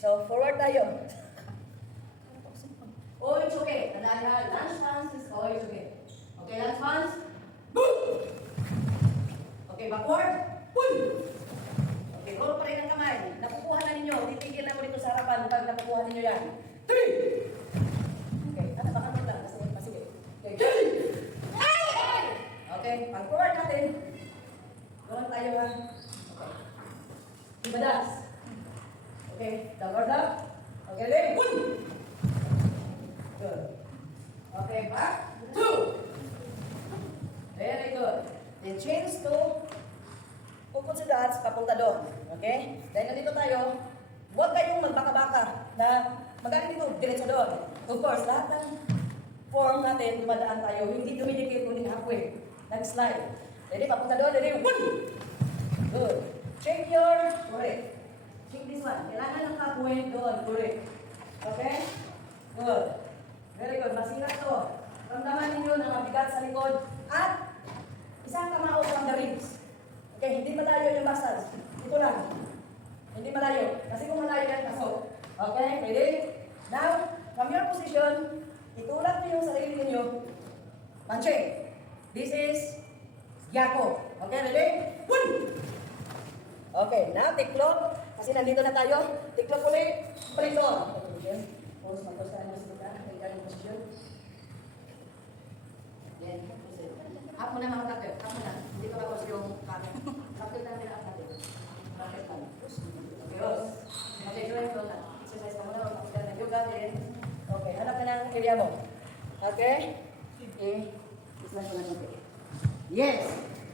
So, forward tayo. Always okay. Tandaan na, lunge hands is always okay. Okay, lunge hands. Okay, backward. Okay, roll pa rin ang kamay. Nakukuha na ninyo. Titigil na mo dito sa harapan pag nakukuha ninyo yan. 3. Okay, bakit lang? Sige. Okay. Okay, pag-forward natin. Doon tayo ha. Okay. Ibadas. Okay, downward up. Okay, ready? 1. Good. Okay, back. 2. Very good. Then change to ukod sa dots, papunta doon. Okay? Dahil nandito tayo, huwag kayong magbaka-baka na magaling dito, diretso doon. Of course, lahat ng form natin, dumadaan tayo, hindi dumidikit, kundi halfway. Nag-slide. Ready? Papunta doon. Ready? 1. Good. Check your, correct. Check this one. Kailangan ng halfway doon. Correct. Okay? Good. Very good. Masira to. Ramdaman ninyo na mabigat sa likod. At isang kamao from the ribs. Okay, hindi malayo yung muscles. Ito lang. Hindi malayo. Kasi kung malayo yan, kaso. Okay, ready? Now, from your position, itulak niyo yung sarili ninyo. Punching. This is Gyako. Okay, ready? 1. Okay, now tiklop. Kasi nandito na tayo. Tiklop ulit. Balik doon. Pause, mag-pause mo sa yung position. Then, up mo na mga kapit. Up mo na. Hindi ko mag-pause yung kapit. Kapit na nila ang kapit. Kapit na. Okay, Rose. Okay, join ko na. Exercise ka muna. Kapit na yoga din. Okay, hanap ka ng area mo. Okay? Okay. Islas ko na kapit. Yes!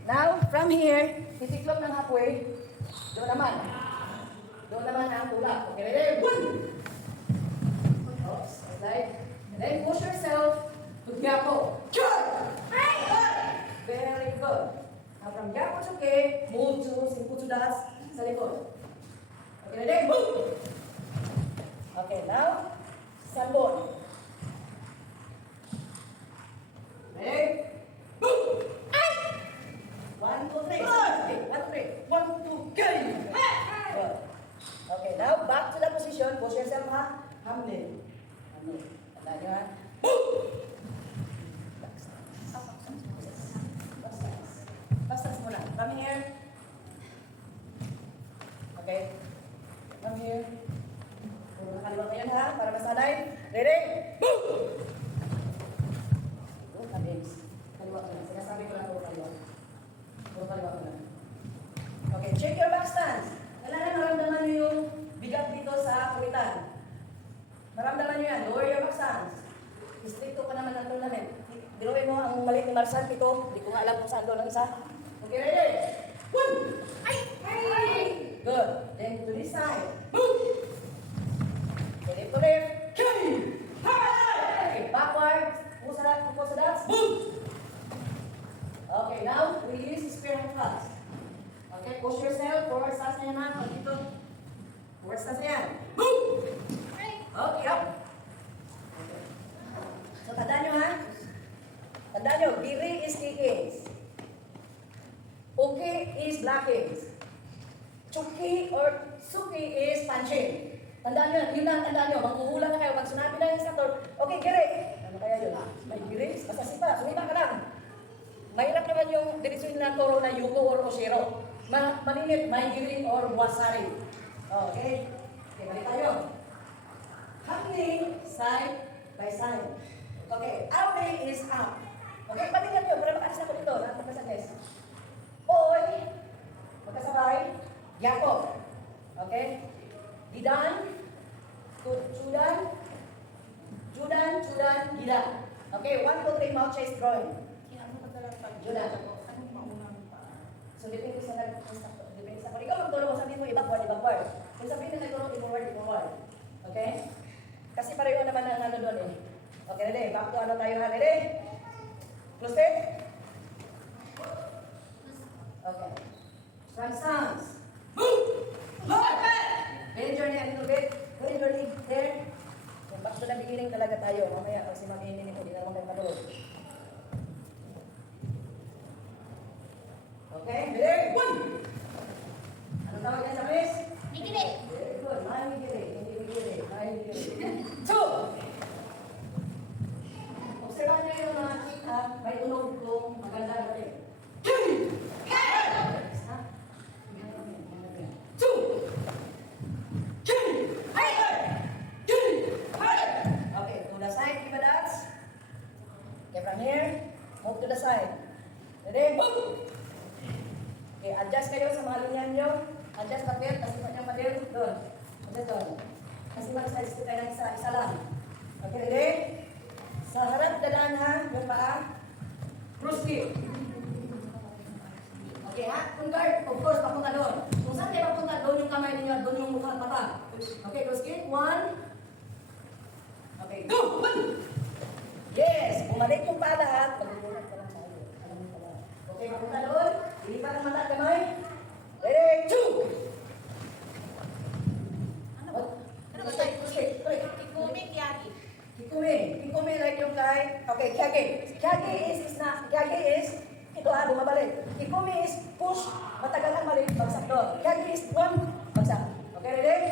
Now, from here, titiklop ng halfway. Doon naman. Doon naman ang tulak. Okay, ready? 1! Oops, slide. And then push yourself to Gyako. Very good. Now from Gyako to K, move to Sinputsu Das sa likod. Okay, ready? Move! Okay, now, Sanbon. Ready? Move! 1, 2, 3. Okay, 1, 2, 3. 1, 2, go! Good. Okay, now back to the position. Push yourself ha. Hamlin. Tandaan nyo ha. Backstance muna. From here. Okay. From here. Nakaliwa kayo ha, para masanay. Ready? Puro kabins. Kaliwa ko lang. Sinasabi ko lang puro kaliwa. Puro kaliwa ko lang. Okay, check your back stance. Kailangan maramdaman nyo yung bigat dito sa kulitan. Maramdaman nyo yan. Lower your back stance. Istricto ka naman ng tournament. Dinuwi mo ang maliit ni Marsan. Ito. Hindi ko nga alam kung saan doon ang isa. Okay, ready? 1! Ay! Good. Then to this side. Move! Ready to left. Okay, backward. Push sa that. Move! Okay, now we use spear and thrust. Okay, push yourself. Forward stance na yan ha. Dito. Forward stance na yan. Move! Okay, up. So, tandaan nyo ha. Tandaan nyo, Biri is kickings. Uki is blockings. Chuki or suki is punching. Tandaan nyo, yun lang tandaan nyo. Maghuhula na kayo. Pag sinabi na yung instructor, okay, Giri. Ano kaya yun? May Giri? Basta sipa. Sumima ka lang. Mahirap naman yung direksyon na toro na Yuko or Oshiro. Maninit, may Giri or Wasari. Okay. Okay, balik tayo. Happening side by side. Okay, away is up. Okay, patingnan nyo, para makaalis na ko dito. Nakapasagnes. Oy, magkasabay, Gyako. Okay? Gidan, Chudan, Judan, Gidan. Okay, 1, 2, 3, mouth chest drawing. Judan. So, depende sa nag-instructor. Depende sa kung ikaw magtulong, sabihin mo, i-backward. Kung sabihin na nagtulong, i-forward. Okay? Kasi pareho naman ang ano doon eh. Okay, ready? Back to ano tayo ha? Ready? Close it? Okay. Front stance. Move! Bend your knee a little bit. Bend your knee there. Then back to the beginning talaga tayo. Mamaya, pag si Mami hindi mo, hindi na naman kayo matulog. Okay, ready? 1! Ano tawag yan sa miss? Migili. Very good. Migili. Adjust kayo sa mga linya nyo. Adjust pader, kasi pa niyang pader. Doon. Adjust doon. Kasi mag-size kayo ng isa lang. Okay, ready? Sa harap dadaan ha, yung paa. Cruise kick. Okay ha? Kung guard, of course, papunta doon. Kung saan kayo papunta, doon yung kamay ninyo, doon yung mukha at mata. Okay, cruise kick. 1. Okay, go! 1! Yes! Bumalik yung paa lahat. Pag-ulat ka lang sa'yo. Alam mo pala. Okay, papunta doon. Ilipat ang mata at kamay. Ready? 2! Kikume like yung kay. Okay, kyage. Kyage is not, kyage is, ito ha, bumabalik. Kikume is push, matagal ang balik, bagsak doon. Kyage is one, bagsak. Okay, ready?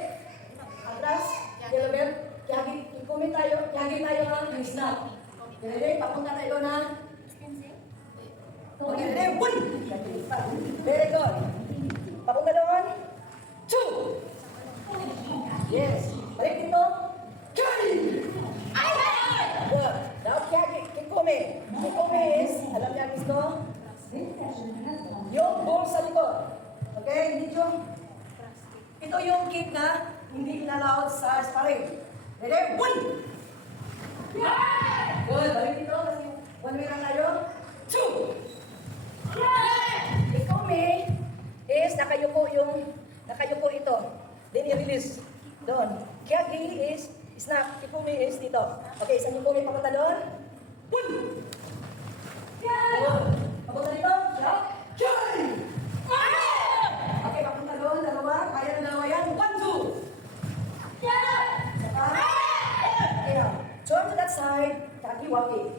Atras, yellow belt. Kyage, kikume tayo, kyage tayo ng snap. Okay, ready? Papunta tayo na. Okay, ready? 1! Very good. Papunta doon. 2! Yes. Balik dito. Kyage! Good. Now, kikume. Kikume is, alam niya gusto? Yung ball sa likod. Okay? Hindi yung, ito yung kick na hindi inallowed sa sparring. Ready? 1! Good. Balik dito kasi one way lang tayo. 2! Kikume is nakayuko ito. Then i-release. Doon. Kyage is snap. Kikume is dito. Okay, isang kikume papunta doon. 1! Papunta dito. Okay, papunta doon. Dalawa. Kaya na dalawa yan. 1, 2! Saka. Okay, now. Turn to that side. Kaki waki.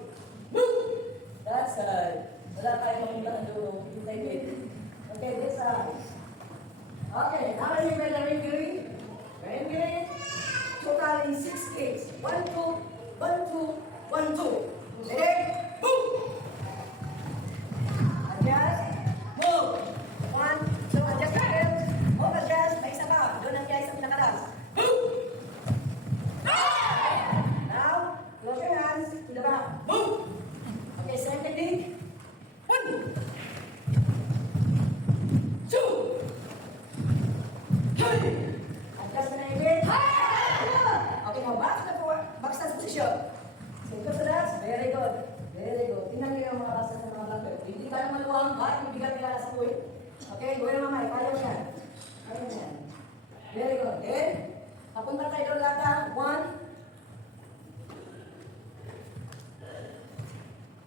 Move! That side. Wala tayo mamuntaan doon. Okay, this side. Okay, now you may learn green. Learn green. Totally 6 kicks. 1, 2, 1, 2, 1, 2. Ready? Move! Adjust. Move. 1, 2, adjust the belt. Move, adjust. May isa pa. Doon ang kaya sa pinakalas. Move! Now, close your hands to the back. Move! Okay, same technique. 1, 2, 3. Adjust na ibig. Okay, now back sa position. Simple sa das. Very good. Very good. Tingnan niyo yung mga basa sa mga lapit. Hindi ka na maluwang. Bakit yung bigat nila sa puwit? Okay, gawin mo mamay. Kaya mo yan. Kaya mo yan. Very good. Then, papunta tayo doon lata. 1.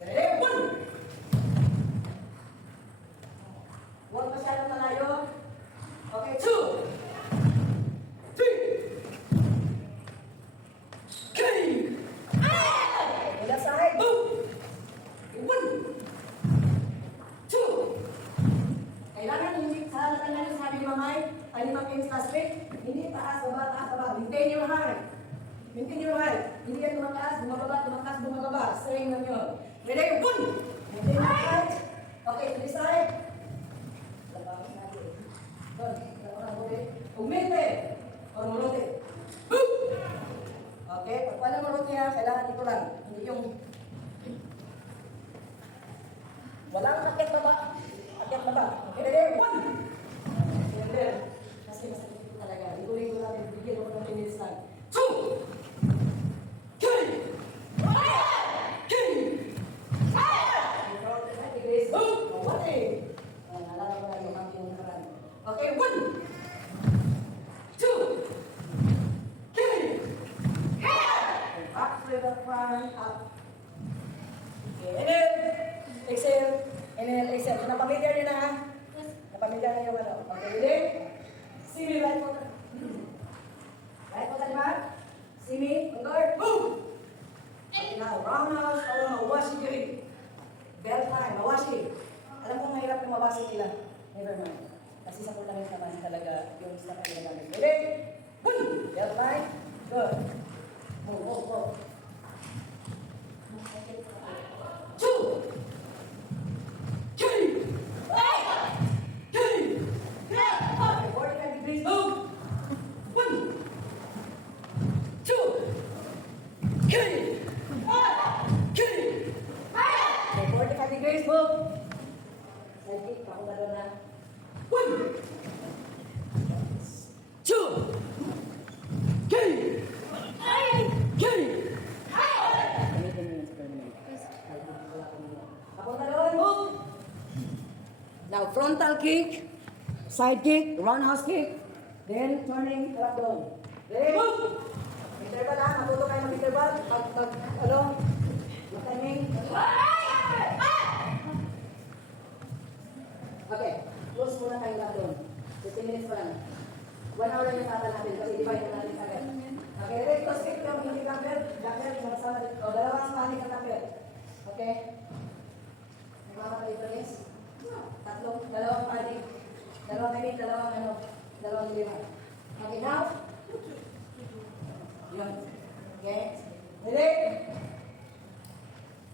Ready? 1! Huwag masyadong malayo. Okay, 2! 3! Okay! Mula side. Move! 1! 2! Kailangan hindi sa natangan yung sabi ni Mamay, ay 5 pins last week, hindi taas, baba, taas, baba. Maintain your heart. Maintain your heart. Hindi yan tumataas, bumababa. String lang yun. Ready? 1! Maintain your heart. Okay, to the side. Labas natin. Doon. Uminte. O muluti. Move! Okay, pag wala muluti ha, kailangan ito lang. Hindi yung walang akit baba. Akit baba. Okay, ready? 1! Kasi masakit ito talaga. Ituloy ko natin. Bigyan ko ng minutes lang. 2! Okay, 1, 2, back to the front, up. Okay, inhale, exhale. Napamigyan niyo na ha? Napamigyan niyo yung ano. Okay, ready? See me, right foot. Right foot at the back. See me, on guard, move! Okay, now, roundhouse, mawashi diri. Bell time, mawashi. Alam kong mahirap yung mawashi nila. Never mind. Kasi sa kulang yung naman talaga yung step ay nagamit. Ready? 1! Bell time. Good. Move. 2! 3! 45 degrees. Move! 1! 2! 3! 45 degrees. Move! Side kick. Pakunta doon na. Now, frontal kick, side kick, roundhouse kick, then turning, harap doon. Ready? Move! Interval ha, matuto kayo mag-interval. Ano? Mag-timing. Okay, close muna tayo lahat doon. 15 minutes pa lang. 1 hour lang yung tata natin kasi divide na natin agad. Okay, ready? Close kick yung hindi camper. Camper, sama-sama dito. Dalawang panic ang camper. Okay? May mga kapalito guys? Dalawang panic. Dalawang minute, dalawang lima. Okay, now? Yun. Okay? Ready?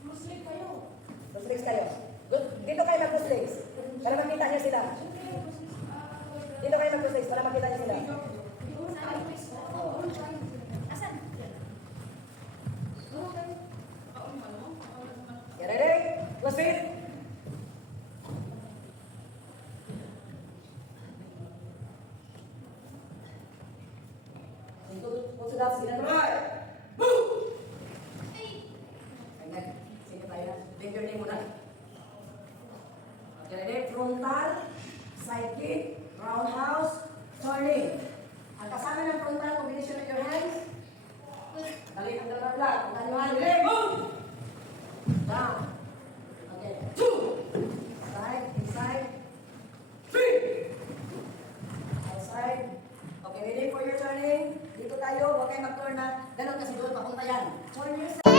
Close leg kayo. Close legs kayo. Good. Dito kayo mag-close legs. Para makita niyo sila. Dito kayo mag-close legs para makita niyo sila. Asan? Okay, ready? Close feet. Puso daw, sige na naman. Move! Ayan. Sige tayo. Big your knee muna. Okay, ready? Frontal, side kick, roundhouse, turning. Ang kasama ng frontal, combination of your hands. Balik ang dalawang block. Ang kanyuhan. Ready? Move! Down. Okay. 2. Side, inside. 3. Outside. Okay, ready for your turning? Dito tayo, huwag kayo mag-turn na. Ganun kasi doon, papunta yan. Turn yourself.